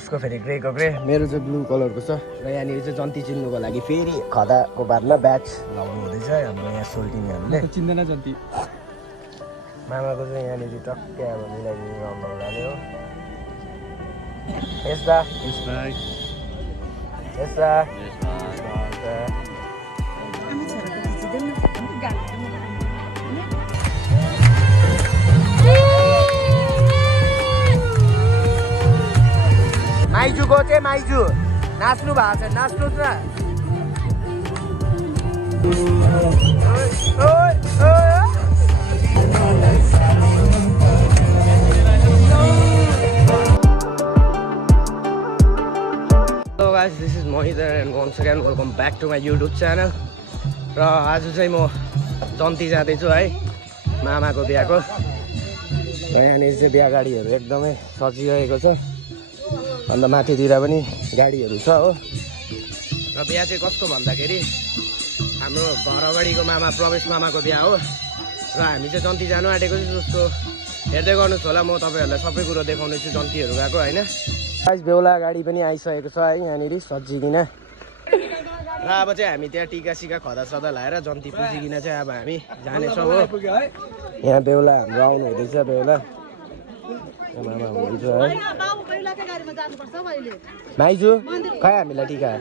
उसको फेरि Greco grey, मेरो चाहिँ ब्लू कलरको छ र यहाँनिर चाहिँ जन्ती चिन्नुको लागि फेरि खदाको बादमा ब्याच लाउनु हुँदैछ हाम्रो यहाँ सोल्टिनेहरूले। चिन्दैन जन्ती मामाको चाहिँ यहाँनिर टक्कै अब मिलाइदिनु नम्बर लाने हो। यस्ता यस्ता माइजूको चाहिँ माइजू नाच्नु भएको छ, नाच्नुहोस् न। Hello guys, this is Mohither and once again welcome back to my YouTube channel. र आज चाहिँ म जन्ती जाँदैछु है मामाको बिहाको। यहाँनिर चाहिँ बिहा गाडीहरू एकदमै सजिरहेको छ, अन्त माथितिर पनि गाडीहरू छ हो। र बिहा चाहिँ कस्तो भन्दाखेरि हाम्रो घर अगाडिको मामा प्रवेश मामाको बिहा हो र हामी चाहिँ जन्ती जानु आँटेको छु। जस्तो हेर्दै गर्नुहोस् होला, म तपाईँहरूलाई सबै कुरो देखाउनेछु जन्तीहरू गएको होइन। गाइस बेहुला गाडी पनि आइसकेको छ है यहाँनिर सजिकन। र अब चाहिँ हामी त्यहाँ टिका सिका खदा सदा लाएर जन्ती पुजिकन चाहिँ अब हामी जानेछौँ हो। यहाँ बेहुला हाम्रो आउनु हुँदैछ, बेहुला मामा हुनुहुन्छ है। माइजू खै हामीलाई टिका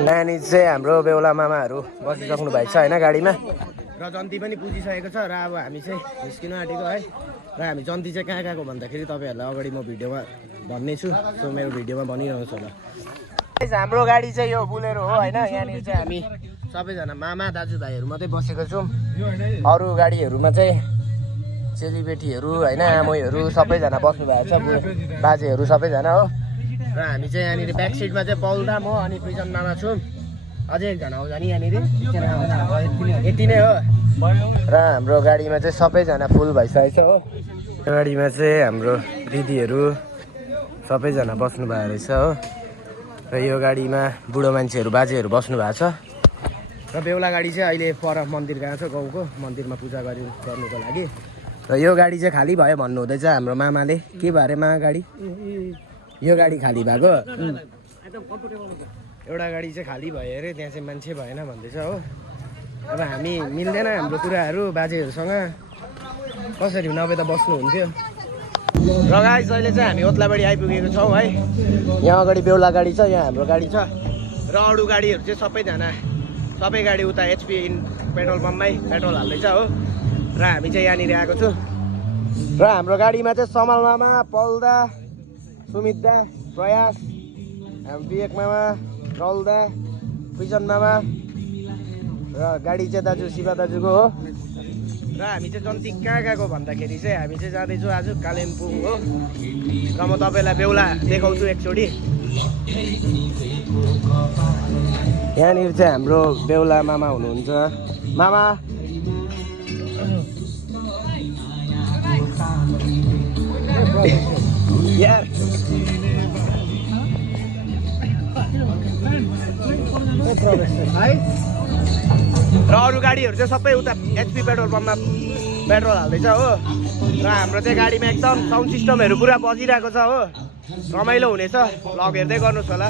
नानी चाहिँ हाम्रो बेहुला मामाहरू बसिसक्नु भएको छ होइन गाडीमा। र जन्ती पनि पुजिसकेको छ र अब हामी चाहिँ निस्किनु आँटेको है। र हामी जन्ती चाहिँ कहाँ गएको भन्दाखेरि तपाईँहरूलाई अगाडि म भिडियोमा भन्ने छु, सो मेरो भिडियोमा भनिरहनुहोस् होला। हाम्रो गाडी चाहिँ यो बुलेरो हो होइन। यहाँनिर चाहिँ हामी सबैजना मामा दाजुभाइहरू मात्रै बसेको छौँ। अरू गाडीहरूमा चाहिँ चेलीबेटीहरू होइन आमैहरू सबैजना बस्नु भएको छ, बाजेहरू सबैजना हो। र हामी चाहिँ यहाँनिर ब्याक सिटमा चाहिँ पौल्दा म अनि प्रिजन मामा छौँ। अझै एकजना आउँछ नि यहाँनिर, यति नै हो। र हाम्रो गाडीमा चाहिँ सबैजना फुल भइसकेको छ हो। गाडीमा चाहिँ हाम्रो दिदीहरू सबैजना बस्नु भएको रहेछ हो। र यो गाडीमा बुढो मान्छेहरू बाजेहरू बस्नु भएको छ। र बेहुला गाडी चाहिँ अहिले पर मन्दिर गएको छ, गाउँको मन्दिरमा पूजा गर्नुको लागि। र यो गाडी चाहिँ खाली भयो भन्नु हुँदैछ हाम्रो मामाले। के भयो अरे मामा गाडी? यो गाडी खाली भएको, एउटा गाडी चाहिँ खाली भयो अरे, त्यहाँ चाहिँ मान्छे भएन भन्दैछ हो। अब हामी मिल्दैन हाम्रो कुराहरू बाजेहरूसँग, कसरी नभए त बस्नुहुन्थ्यो। र गाइस अहिले चाहिँ हामी ओत्लाबाडी आइपुगेको छौँ है। यहाँ अगाडि बेहुला गाडी छ, यहाँ हाम्रो गाडी छ र अरू गाडीहरू चाहिँ सबै गाडी उता एचपी पेट्रोल पम्पमै पेट्रोल हाल्दैछ हो। र हामी चाहिँ यहाँनिर आएको छु। र हाम्रो गाडीमा चाहिँ समाल मामा, पल्दा, सुमितदा, प्रयास, हाम्रो विवेक मामा, रौलदा, प्रिजन मामा र गाडी चाहिँ दाजु शिवा दाजुको हो। र हामी चाहिँ जन्ती कहाँ गएको भन्दाखेरि चाहिँ हामी चाहिँ जाँदैछौँ आज कालिम्पोङ हो। र म तपाईँलाई बेहुला देखाउँछु एकचोटि। यहाँनिर चाहिँ हाम्रो बेहुला मामा हुनुहुन्छ। मामा यार र अरू गाडीहरू चाहिँ सबै उता एचपी पेट्रोल पम्पमा पेट्रोल हाल्दैछ हो। र हाम्रो चाहिँ गाडीमा एकदम साउन्ड सिस्टमहरू पुरा बजिरहेको छ हो, रमाइलो हुनेछ। भ्लग हेर्दै गर्नुहोस् होला।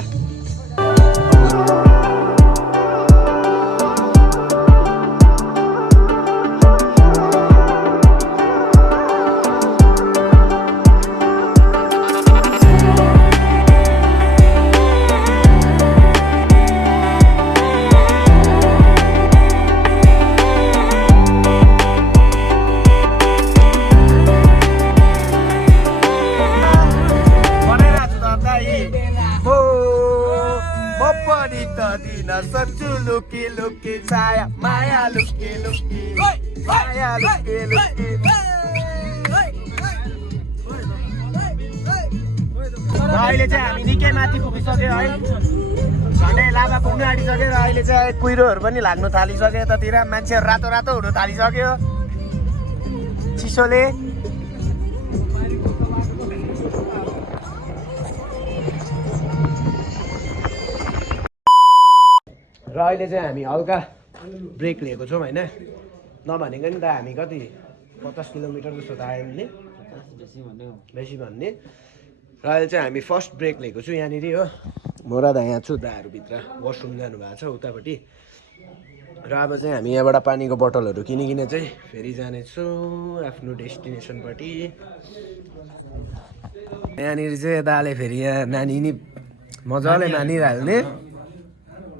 सक्छु लुकी लुकी छाया माया लुकी लुकी माया लुकी लुकी। अहिले चाहिँ हामी निकै माथि पुगिसक्यो है, झन्डै लाभा पुग्नु आँटिसक्यो। र अहिले चाहिँ कुहिरोहरू पनि लाग्नु थालिसक्यो, यतातिर मान्छेहरू रातो रातो हुनु थालिसक्यो चिसोले। अहिले चाहिँ हामी हल्का ब्रेक लिएको छौँ होइन नभनेको नि त हामी कति 50 किलोमिटर जस्तो त आयौँ नि बेसी भन्ने र अहिले चाहिँ हामी फर्स्ट ब्रेक लिएको छु यहाँनिर हो म र यहाँ छु दाहरूभित्र वासरुम जानुभएको छ उतापट्टि र अब चाहिँ हामी यहाँबाट पानीको बोतलहरू किनिकन चाहिँ फेरि जानेछु आफ्नो डेस्टिनेसनपट्टि यहाँनिर चाहिँ दाले फेरि यहाँ नानी नि मजाले मानिहाल्ने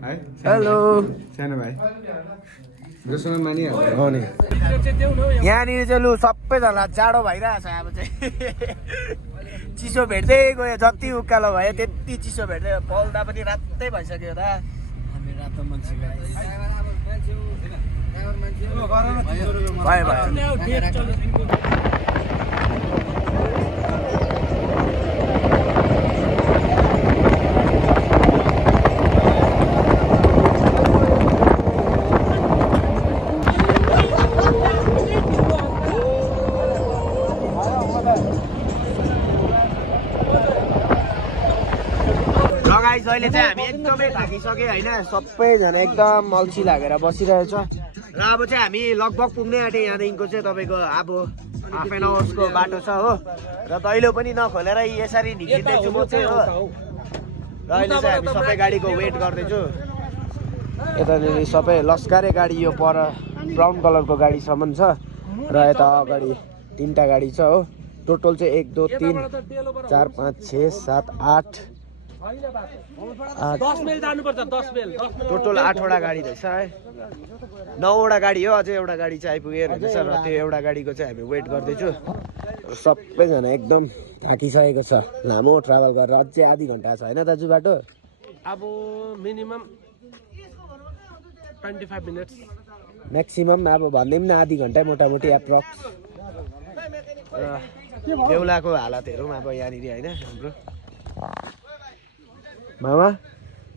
हेलो सानो भाइ जसमा मानिहाल्छ हो नि यहाँनिर चाहिँ लु सबैजना जाडो भइरहेछ अब चाहिँ चिसो भेट्दै गयो जति उकालो भयो त्यति चिसो भेट्दै पल्दा पनि रातै भइसक्यो दा हामी रातो मान्छे अहिले चाहिँ हामी एकदमै थाकिसक्यो होइन सबैजना एकदम अल्छी लागेर बसिरहेछ र अब चाहिँ हामी लगभग पुग्नै आँट्यो यहाँदेखिको चाहिँ तपाईँको अब हाफ एन आवर्सको बाटो छ हो र दैलो पनि नखोलेर यसरी निस्किँदैछु म चाहिँ हो र अहिले चाहिँ हामी सबै गाडीको वेट गर्दैछु यतानिर सबै लस्कारे गाडी यो पर ब्राउन कलरको गाडीसम्म छ र यता अगाडि 3टा गाडी छ हो टोटल चाहिँ 1 2 3 4 5 6 7 8 10 मेल जानुपर्छ 10 मेल टोटल 8वटा गाडी रहेछ है 9वटा गाडी हो अझै एउटा गाडी चाहिँ आइपुगेर रहेछ र त्यो एउटा गाडीको चाहिँ हामी वेट गर्दैछु सबैजना एकदम थाकिसकेको छ लामो ट्राभल गरेर अझै आधी घन्टा छ होइन दाजु बाटो अब मिनिमम 25 मिनट्स म्याक्सिमम अब भन्दै पनि आधी घन्टा मोटामोटी एप्रोक्स बेहुलाको हालत हेरौँ अब यहाँनिर होइन हाम्रो मामा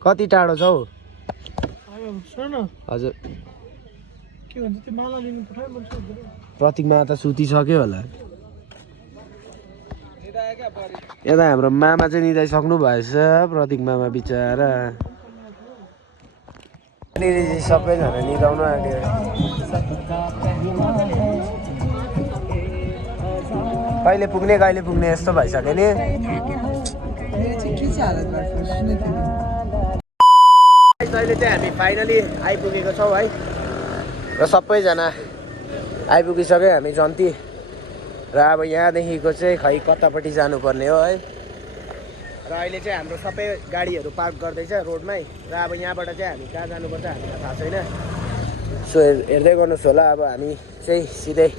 कति टाढो छौ हजुर के भन्छ त्यो माला लिनु पठाइ म प्रतीकमा त सुतिसक्यो होला यता हाम्रो मामा चाहिँ निदाइसक्नु भएछ प्रतीक मामा बिचरा सबैजना निदाउनु आँट्यो कहिले पुग्ने यस्तो भइसक्यो नि अहिले चाहिँ हामी फाइनली आइपुगेको छौँ है र सबैजना आइपुगिसक्यो हामी जन्ती र अब यहाँदेखिको चाहिँ खै कतापट्टि जानुपर्ने हो है र अहिले चाहिँ हाम्रो सबै गाडीहरू पार्क गर्दैछ रोडमै र अब यहाँबाट चाहिँ हामी कहाँ जानुपर्छ हामीलाई थाहा छैन सो हेर्दै गर्नुहोस् होला अब हामी चाहिँ सिधै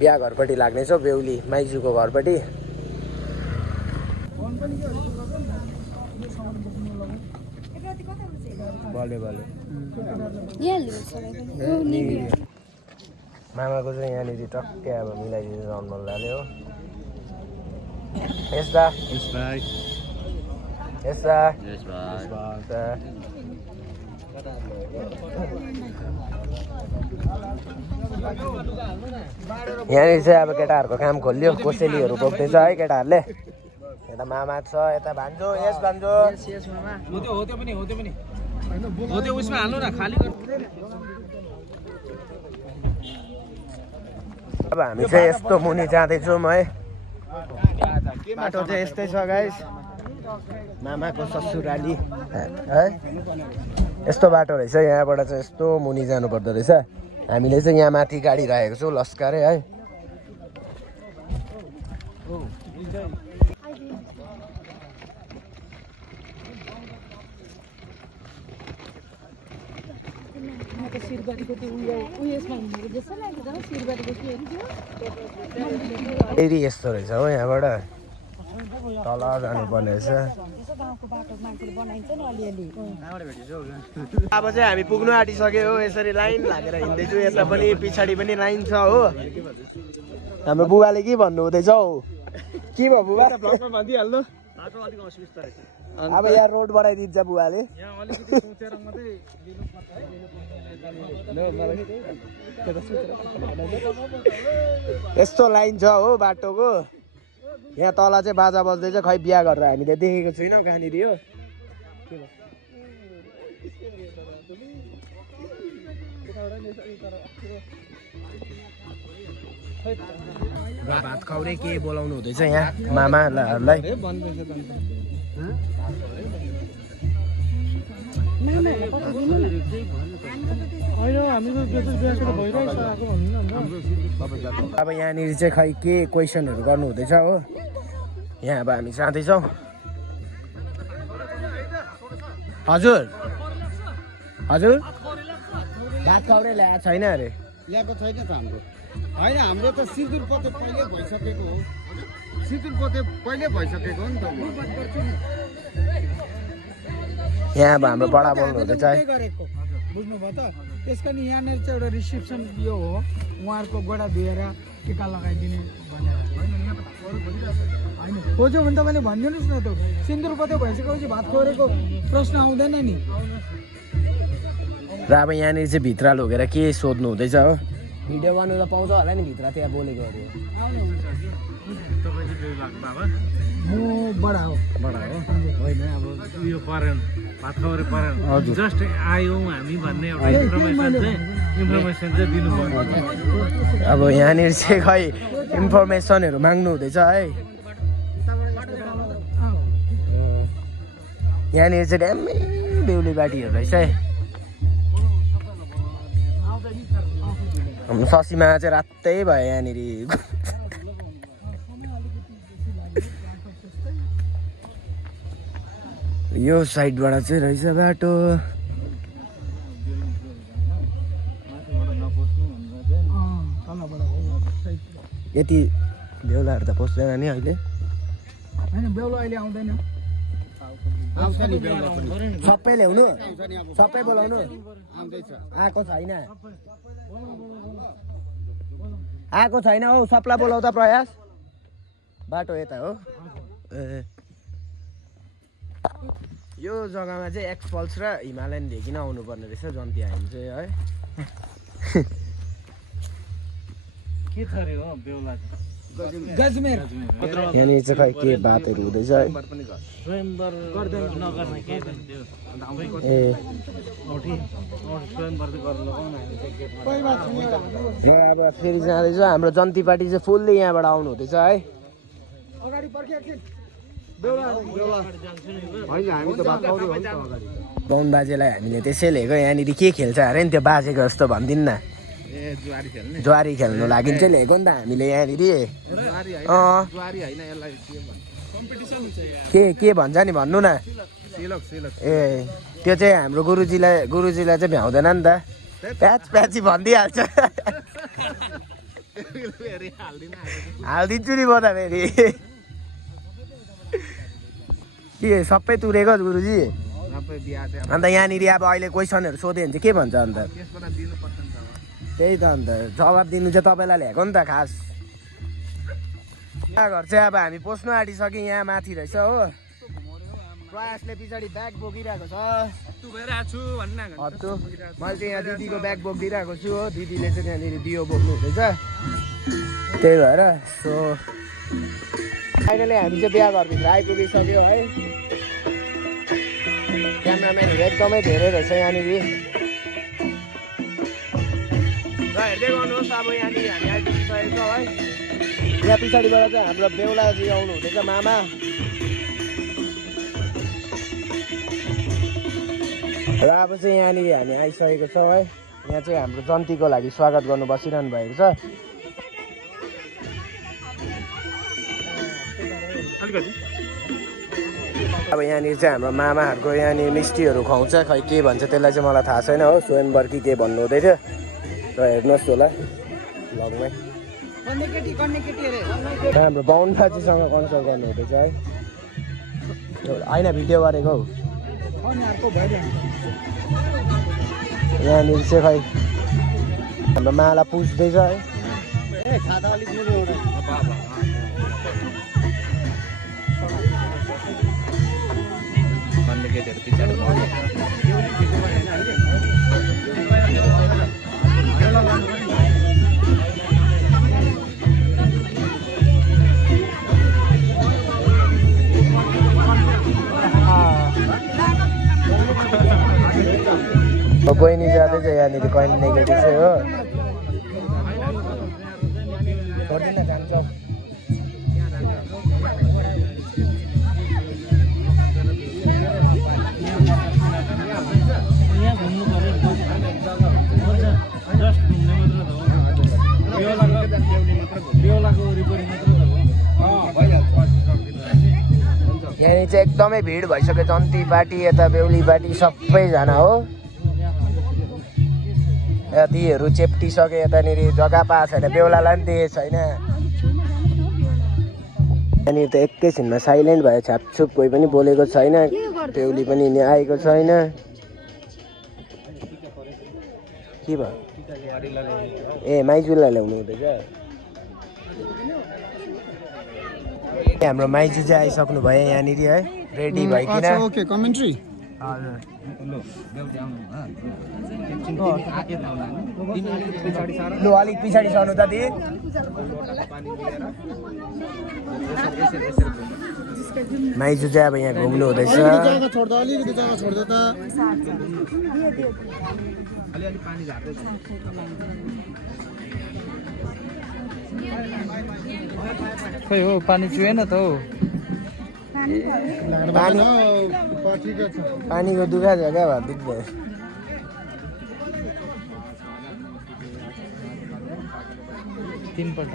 बिहा घरपट्टि लाग्नेछौँ बेहुली माइजूको घरपट्टि भले मामाको चाहिँ यहाँनिर टक्कै अब मिलाइदिनु रनमल लाले हो यस्ता यहाँनिर चाहिँ अब केटाहरूको काम खोलियो कोसेलीहरू बोक्दैछ है केटाहरूले यता मामा छ यता भान्जो यस भान्जो अब हामी चाहिँ यस्तो मुनि जाँदैछौँ है बाटो चाहिँ यस्तै छ गाइस मामाको ससुराली है यस्तो बाटो रहेछ यहाँबाट चाहिँ यस्तो मुनि जानु पर्दो रहेछ हामीले चाहिँ यहाँ माथि गाडी राखेको छौँ लस्कारे है फेरि यस्तो रहेछ हो यहाँबाट तल जानुपर्ने रहेछ अब चाहिँ हामी पुग्नु आँटिसक्यो हो यसरी लाइन लागेर हिँड्दैछु यता पनि पछाडि पनि लाइन छ हो हाम्रो बुबाले के भन्नु हुँदैछ हौ के भयो बुबा अब यहाँ रोड बनाइदिन्छ बुबाले यस्तो लाइन छ हो बाटोको यहाँ तल चाहिँ बाजा बज्दैछ खै बिहा गरेर हामीले देखेको छैनौँ कहाँनिर हो भात खाउरे के बोलाउनु हुँदैछ यहाँ मामाहरूलाई अब यहाँनिर चाहिँ खै के क्वेसनहरू गर्नु हुँदैछ हो यहाँ अब हामी जाँदैछौँ हजुर हजुर भात खाउरे ल्याएको छैन अरे ल्याएको छैन त हाम्रो होइन हाम्रो त सिन्दुर पोते पहिले भइसकेको हो सिन्दुर पोते पहिले भइसकेको हो नि त यहाँ अब हाम्रो बडा बोल्नु हुँदैछ है बुझ्नुभयो त त्यसको नि यहाँनिर चाहिँ एउटा रिसेप्सन यो हो उहाँहरूको गोडा धोएर टिका लगाइदिने भनेर होइन खोज्यो भने तपाईँले भनिदिनुहोस् न त सिन्दुर पोते भइसकेपछि भात खोरेको प्रश्न आउँदैन नि र अब यहाँनिर चाहिँ भित्र लगेर के सोध्नु हुँदैछ हो भिडियो गर्नु त पाउँछ होला नि भित्र त्यहाँ बोलेकोहरू म बडा हो होइन अब यो परेन भात खाउरे परेन जस्ट आयौँ हामी भन्ने एउटा इन्फर्मेसन चाहिँ दिनु पर्छ अब यहाँनिर चाहिँ खै इन्फर्मेसनहरू माग्नु हुँदैछ है यहाँनिर चाहिँ ड्याम्मै बेहुली बाटीहरू रहेछ है हाम्रो ससीमा चाहिँ रातै भयो यहाँनिर यो साइडबाट चाहिँ रहेछ बाटो यति बेहुलाहरू त पस्दैन नि अहिले होइन बेहुला अहिले आउँदैन आउँछ नि बेहुला पनि सबै ल्याउनु आउँछ नि अब सबै बोलाउनु आउँदैछ आएको छैन आएको छैन हौ सबलाई बोलाउँदा प्रयास बाटो यता हो ए यो जग्गामा चाहिँ एक्सपल्स र हिमालयन भेकिन आउनुपर्ने रहेछ जन्ती हामी चाहिँ है के छ अरे हो बेहुला गजमेर यहाँनिर चाहिँ खै के बातहरू हुँदैछ है स्वयंवर नगर्ने केही पनि त्यो ए स्वयंवर चाहिँ गर्नु लगाउनु हामी चाहिँ गेटमा कोही बात छैन यहाँ अब फेरि जाँदैछ हाम्रो जन्ती पार्टी चाहिँ फुल्ली यहाँबाट आउनु हुँदैछ है अगाडि पर्खि एकछिन होइन हामी त भात खाउरे हो नि त अगाडि बाहुन बाजेलाई हामीले त्यसै लिएको यहाँनिर के खेल्छ अरे नि त्यो बाजेको जस्तो भनिदिनु न ए जुवारी खेल्ने ज्वारी खेल्नु लागि चाहिँ लिएको नि त हामीले यहाँनिर जुवारी होइन यसलाई के भन्छ कम्पिटिसन के भन्छ नि भन्नु न सिलक सिलक ए त्यो चाहिँ हाम्रो गुरुजीलाई चाहिँ भ्याउँदैन नि त प्याची भनिदिइहाल्छ हालिदिन्छु नि म त फेरि के सबै तुरेको गुरुजी सबै बिहा चाहिँ अन्त यहाँनिर अब अहिले क्वेसनहरू सोध्यो भने चाहिँ के भन्छ अन्त त्यसबाट दिनुपर्छ नि त त्यही त अन्त जवाब दिनु चाहिँ तपाईँलाई ल्याएको नि त खास घर चाहिँ अब हामी पस्नु आँटिसक्यौँ यहाँ माथि रहेछ हो प्रयासले पछाडि ब्याग बोकिरहेको छ हत्तु मैले चाहिँ यहाँ दिदीको ब्याग बोकिदिइरहेको छु हो दिदीले चाहिँ त्यहाँनिर दियो बोक्नु हुँदैछ त्यही भएर सो फाइनली हामी चाहिँ बिहा घरभित्र आइपुगिसक्यो है क्यामराम्यानहरू एकदमै धेरै रहेछ यहाँनिर र हेर्दै गर्नुहोस् अब यहाँनिर हामी आइपुगिसकेको छौँ है यहाँ पछाडिबाट चाहिँ हाम्रो बेहुलाजी आउनु हुँदैछ मामा र अब चाहिँ यहाँनिर हामी आइसकेको छौँ है यहाँ चाहिँ हाम्रो जन्तीको लागि स्वागत गर्नु बसिरहनु भएको छ अब यहाँनिर चाहिँ हाम्रो मामाहरूको यहाँनिर मिस्टीहरू खुवाउँछ खै के भन्छ त्यसलाई चाहिँ मलाई थाहा छैन हो स्वयंवर कि के भन्नु हुँदै थियो र हेर्नुहोस् होला भ्लगमै र हाम्रो बाहुन बाजेसँग कन्सल्ट गर्नु हुँदैछ है होइन भिडियो गरेको हौ यहाँनिर चाहिँ खै हाम्रो माला पुज्दैछ है बहिनी जाँदैछ यहाँनिर कहिले नेगेटिभ चाहिँ हो छोड्दिन जान्छ यहाँनिर चाहिँ एकदमै भिड भइसक्यो जन्ती पार्टी यता बेहुली पार्टी सबैजना हो तीहरू चेप्टिसक्यो यतानिर जग्गा पाएको छैन बेहुलालाई पनि दिएको छैन यहाँनिर त एकैछिनमा साइलेन्ट भयो छापछुप कोही पनि बोलेको छैन बेहुली पनि आएको छैन के भयो ए माइजूलाई ल्याउनु हुँदैछ हाम्रो माइजू चाहिँ आइसक्नु भयो यहाँनिर है रेडी भइकिन ओके कमेन्ट्री लु अलिक पछाडि सर्नु त दि माइजू चाहिँ अब यहाँ घुम्नु हुँदैछ जग्गा छोड्दा अलिकति जग्गा छोड्दा त खै हो पानी चुहेन त हौ पानीको दुःखा छ क्या भए दुख्दै तीनपल्ट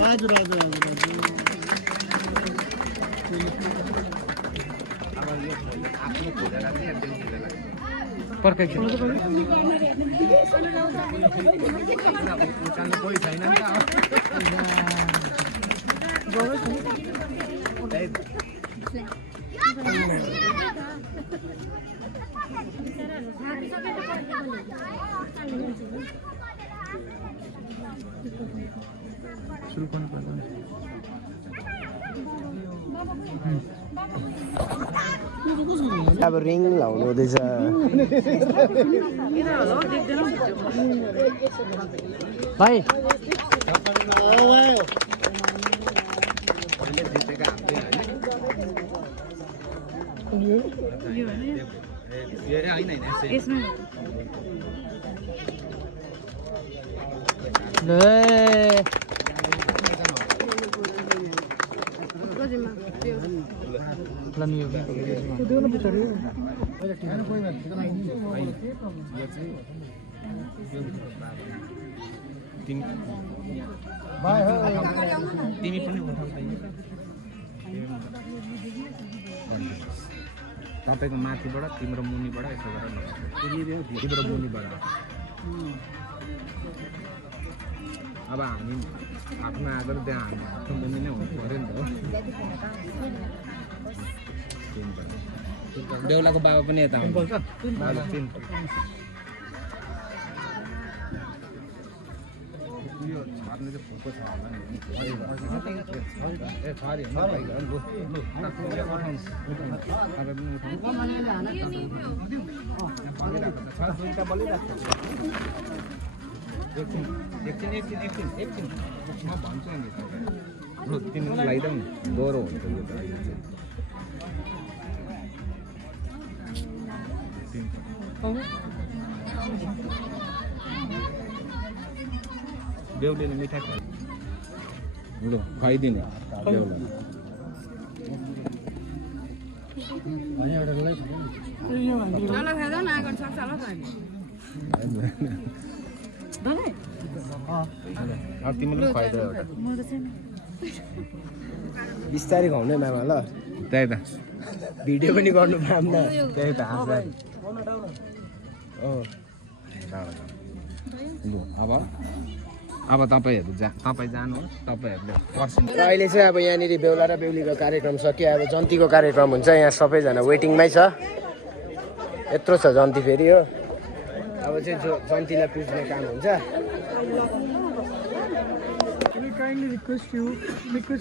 हजुर अब रिङ लाउनु हुँदैछ भाइ तपाईँको माथिबाट तिम्रो मुनिबाट यसो गरेर तिम्रो मुनिबाट अब हामी आफ्नो आदर त्यहाँ हामी आफ्नो मुनि नै हुनु पऱ्यो नि त हो बेहुलाको बाबा पनि यता आउनुहुन्छ एकछिन म भन्छु नि तिमीले लगाइदेऊ नि दोहोरो हुन्छ यो त बेहुलीले मिठाई खुवाइ लु खुवाइदिने बेहुलालाई तिमीले पनि खुवाइदेऊ एउटा बिस्तारै खुवाउने मामा ल त्यही त भिडियो पनि गर्नु पाउँदैन त्यही त लु अब तपाईँ जानुहोस् तपाईँहरूले पर्सेन्ट र अहिले चाहिँ अब यहाँनिर बेहुला र बेहुलीको कार्यक्रम सकियो अब जन्तीको कार्यक्रम हुन्छ यहाँ सबैजना वेटिङमै छ यत्रो छ जन्ती फेरि हो अब चाहिँ जन्तीलाई पुज्ने काम हुन्छ We kindly request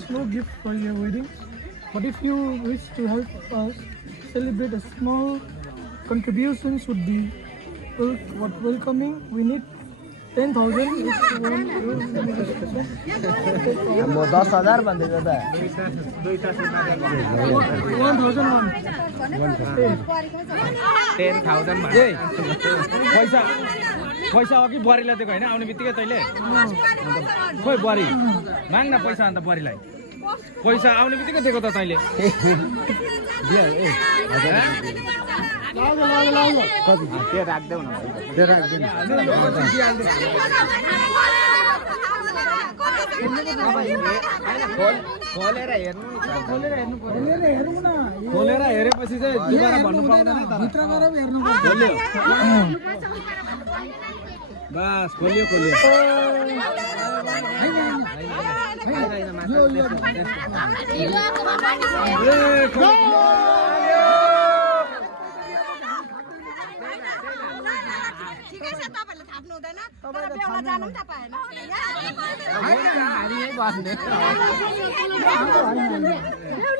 no gift for your wedding. But if you wish to help us celebrate, a small contributions would be welcoming. We need 10,000. म 10,000 भन्दैछ त 1,001. 10,000 पैसा अघि बुहारीलाई दिएको होइन आउने बित्तिकै तैँले खोइ बुहारी माग न पैसा अन्त बुहारीलाई पैसा आउने बित्तिकै दिएको त तैँले त्यो राख्देऊ न त्यो राख्दैन खोलेर हेर्नु खोलेर हेरेपछि चाहिँ दुबारा भन्नु पाउँदैन भित्र गएर हेर्नु बस खोलियो खोलियो ठिकै छ तपाईहरुले थाप्नु हुँदैन तर बेहुला जानु पनि तपाईहरु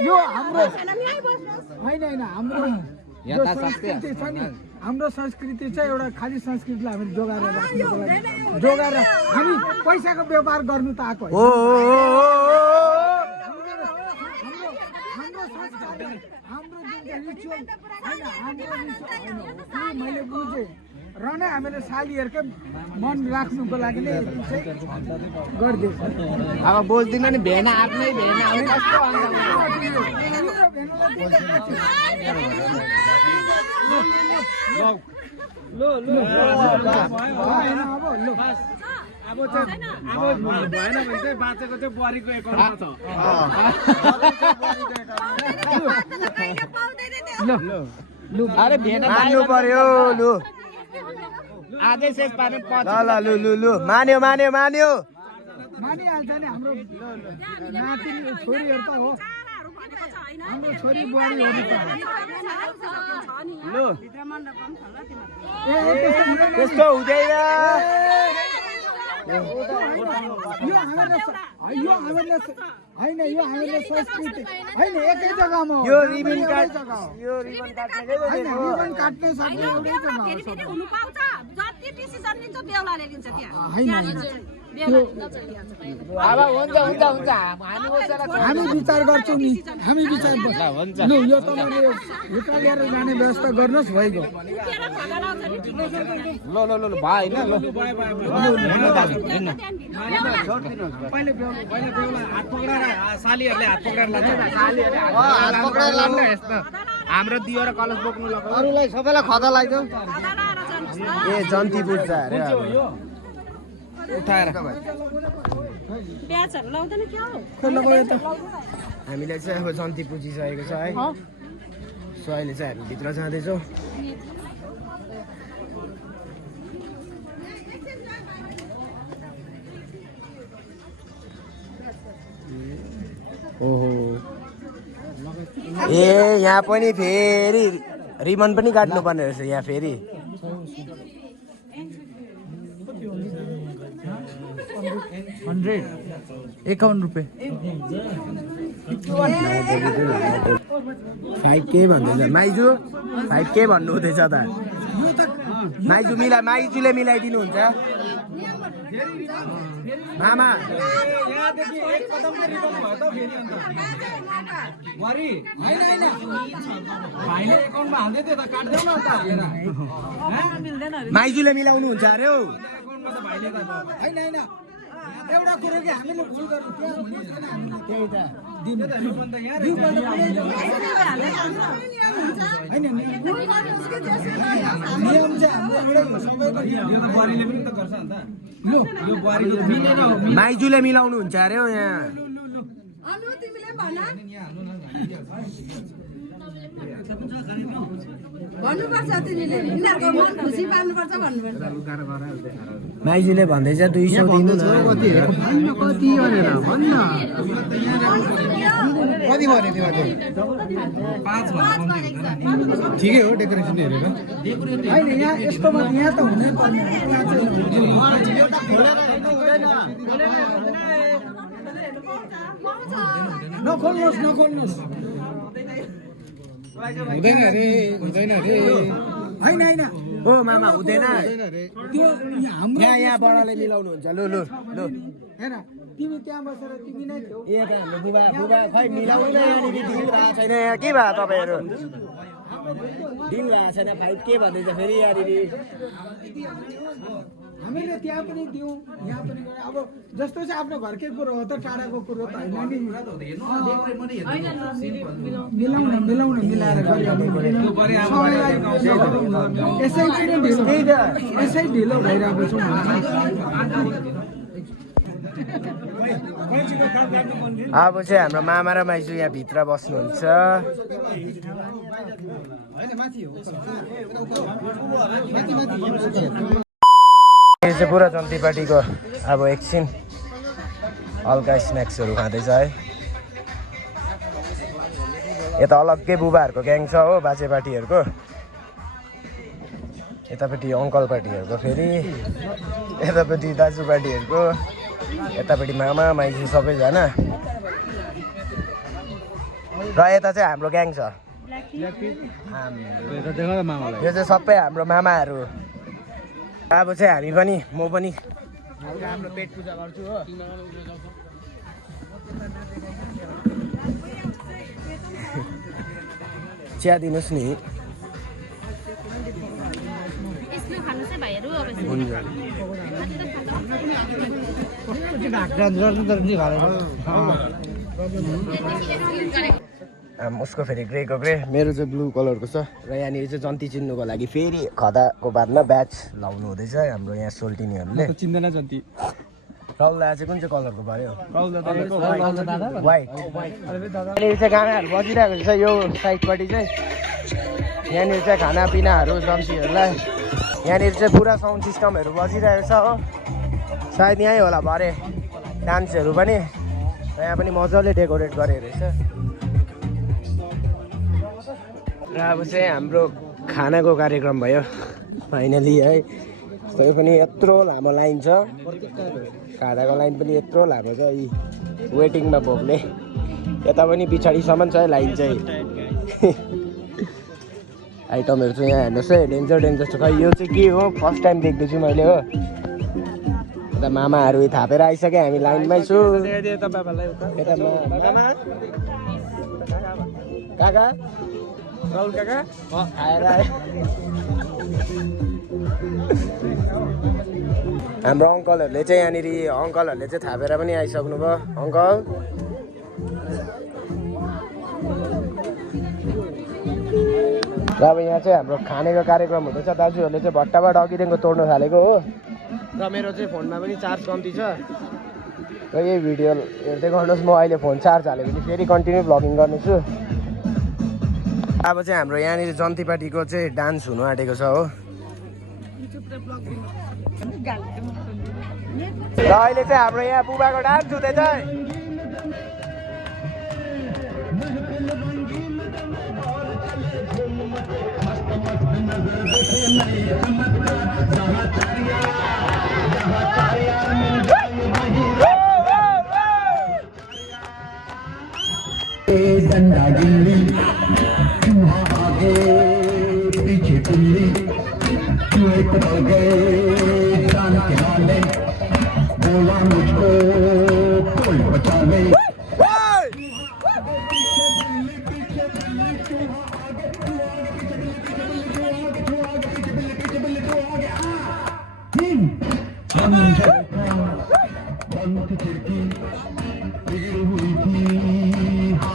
यो हाम्रो होइन हाम्रो हाम्रो संस्कृति चाहिँ एउटा खाली संस्कृतिलाई हामी जोगाएर राख्नुको लागि जोगाएर हामी पैसाको व्यापार गर्नु त आएको हो हाम्रो जुन रिचुअल होइन हाम्रो मैले बुझेँ र नै हामीले सालीहरूकै मन राख्नुको लागि नै गरिदियो अब बोल्दिन नि भेना आफ्नै भेना हो कस्तो अब भएन भने चाहिँ बाँचेको चाहिँ बुहारीको एकाउन्टमा छ अरे भेना मान्नु पर्यो लु आजै शेष पार्ने लु मान्यो मानिहाल्छ नि हाम्रो नाति छोरीहरू त हो हाम्रो छोरी बुहारीहरू त त्यस्तो हुँदैन होइन यो हामीले संस्कृति होइन एकै जग्गामा यो रिबन काट्ने सक्ने एउटै जग्गा हामी विचार गर्छौँ नि हामी विचार लु यो तपाईँले भित्र लिएर जाने व्यवस्था गर्नुहोस् भइगयो ल भाइ होइन पहिले बेहुला हात पक्राएर सालीहरूले हात पक्राएर लान्छ हाम्रो दियो र कलश बोक्नु लगाऊ अरूलाई सबैलाई खदा लगाइदेऊ ए जन्ती बुझ्छ अरे उठाएर ब्याजहरु लाउँदैन के हो हामीलाई चाहिँ अब जन्ती पुजिसकेको छ है सो अहिले चाहिँ हामी भित्र जाँदैछौँ ओहो ए यहाँ पनि फेरि रिबन पनि काट्नुपर्ने रहेछ यहाँ फेरि 51 रुपियाँ 5K भन्दैछ माइजू 5K भन्नु हुँदैछ त माइजूले मिलाइदिनुहुन्छ मामा माइजूले मिलाउनुहुन्छ अरे हौ होइन एउटा कुरो कि हामीले भुल गर्नु त्यही त नियम चाहिँ माइजूले मिलाउनुहुन्छ अरे हौ यहाँ भन्नुपर्छ तिमीले यिनीहरुको मन खुसी पार्नुपर्छ भन्नुपर्छ माइजूले भन्दैछ 200 दिनु न कति भनेर भन्न कति भने तिमीले 5 ठिकै हो डेकोरेसन हेरेर होइन यहाँ यस्तोमा यहाँ त हुनै पर्ने नखोल्नुहोस् हुँदैन अरे होइन होइन ओ मामा हुँदैन त्यो हाम्रो यहाँ बडाले मिलाउनुहुन्छ लु लु लु हेर तिमी त्यहाँ बसेर तिमी नै थियौ ए त हाम्रो बुबा बुबा खै मिलाउनु यहाँनिर डिल भएको छैन यहाँ के भयो तपाईँहरू डिल भएको छैन फाइट के भन्दैछ फेरि यहाँनिर हामीले त्यहाँ पनि दियौँ यहाँ पनि गऱ्यौँ। अब जस्तो चाहिँ आफ्नो घरकै कुरो हो त टाढाको कुरो त होइन नि मिलाउन मिलाएर यसै ढिलो भइरहेको छौँ अब चाहिँ हाम्रो मामा र माइजू यहाँ भित्र बस्नुहुन्छ यो चाहिँ पुरा जन्तीपाटीको अब एकछिन हल्का स्न्याक्सहरू खाँदैछ है यता अलग्गै बुबाहरूको ग्याङ छ हो बाजेपाटीहरूको यतापट्टि अङ्कल पार्टीहरूको फेरि यतापट्टि दाजुपाटीहरूको यतापट्टि मामा माइजू सबैजना र यता चाहिँ हाम्रो ग्याङ छ यो चाहिँ सबै हाम्रो मामाहरू अब चाहिँ हामी पनि म पनि हाम्रो पेट पूजा गर्छु हो चिया दिनुहोस् नि उसको फेरि ग्रेको ग्रे मेरो चाहिँ ब्लू कलरको छ र यहाँनिर चाहिँ जन्ती चिन्नुको लागि फेरि खदाको बादमा ब्याच लाउनु हुँदैछ हाम्रो यहाँ सोल्टिनीहरूले चिन्दैन जति राहुल दादा चाहिँ कुन चाहिँ कलरको पऱ्यो वाइट यहाँनिर चाहिँ गानाहरू बजिरहेको छ यो साइडपट्टि चाहिँ यहाँनिर चाहिँ खानापिनाहरू जन्तीहरूलाई यहाँनिर चाहिँ पुरा साउन्ड सिस्टमहरू बजिरहेको छ हो सायद यहीँ होला भरे डान्सहरू पनि र यहाँ पनि मजाले डेकोरेट गरेको रहेछ र अब चाहिँ हाम्रो खानाको कार्यक्रम भयो फाइनली है तै पनि यत्रो लामो लाइन छ खानाको लाइन पनि यत्रो लामो छ यी वेटिङमा भोग्ने यता पनि पछाडिसम्म छ लाइन चाहिँ आइटमहरू चाहिँ यहाँ हेर्नुहोस् है डेन्जर डेन्जर छ खै यो चाहिँ के हो फर्स्ट टाइम देख्दैछु मैले हो यता मामाहरू थापेर आइसक्यो हामी लाइनमै छु यता काका राहुल काका आएर हाम्रो अङ्कलहरूले चाहिँ यहाँनिर अङ्कलहरूले चाहिँ थापेर पनि आइसक्नु भयो अङ्कल र अब यहाँ चाहिँ हाम्रो खानेको कार्यक्रम हुँदैछ दाजुहरूले चाहिँ भट्टाबाट अघिदेखिको तोड्नु थालेको हो र मेरो चाहिँ फोनमा पनि चार्ज कम्ती छ र यही भिडियो हेर्दै गर्नुहोस् म अहिले फोन चार्ज हाल्यो भने फेरि कन्टिन्यू भ्लगिङ गर्नेछु अब चाहिँ हाम्रो यहाँनिर जन्तीपाटीको चाहिँ डान्स हुनु आँटेको छ हो र अहिले चाहिँ हाम्रो यहाँ बुबाको डान्स हुँदैछ डंडा गिल्ली चूहा आगे पीछे पिल्ली चूहे पकड़ गए जान के नाले बोला मुझको कोई बचा ले बंद खिड़की बिगड़ी हुई थी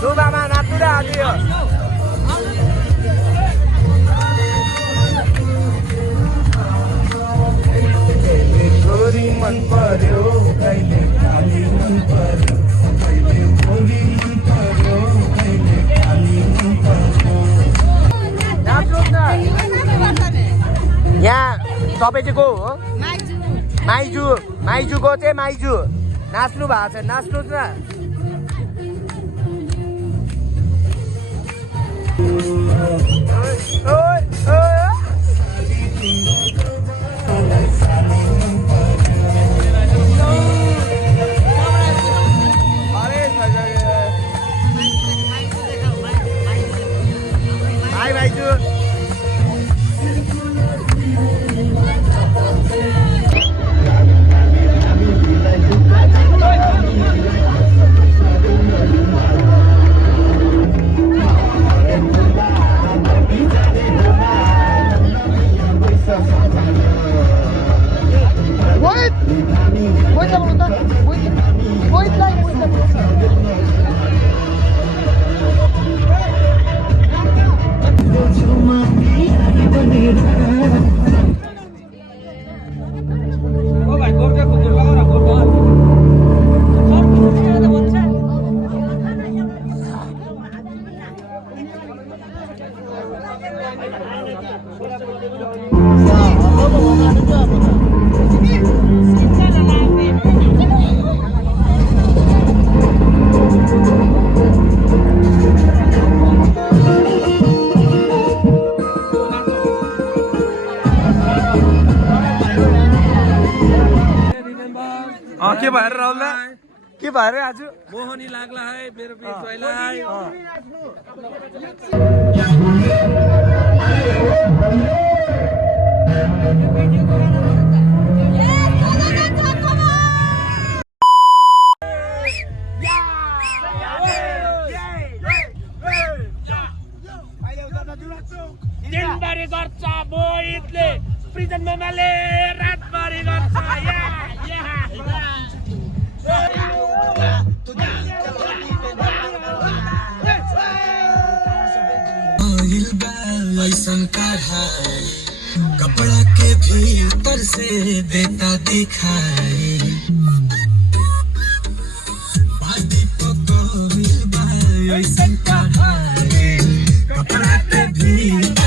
सुबामा नाच्नु आयो छोरी मन पर्यो कहिले खाली मन पर्यो कहिले छोरी मन पर्यो कहिले खाली मन पर्यो यहाँ तपाईँ चाहिँ को हो माइजू माइजूको चाहिँ माइजू नाच्नु भएको छ नाच्नुहोस् न हाई भाइजू के भएर राहुल के भएर आज मोहनी लाग्ला है मेरो पिछुवाईलाई दिनभरि गर्छ मोहितले प्रिजन मामाले रातभरि गर्छ कपड़ा के भीतर से देता दिखाई कपड़ा के भी